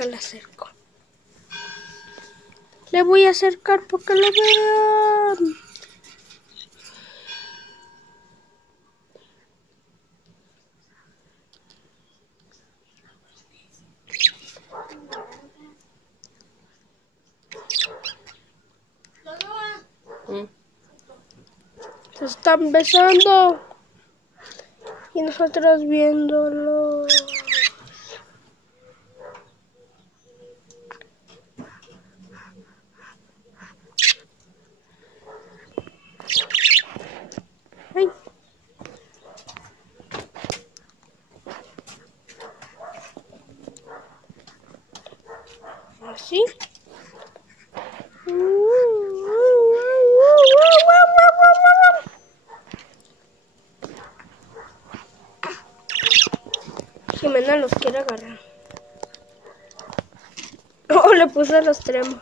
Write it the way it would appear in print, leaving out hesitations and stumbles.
Déjala acerco. Le voy a acercar porque lo vean. Se están besando. Y nosotros viéndolo. Ay. Así. Jimena los quiere agarrar. Oh, le puse el extremo.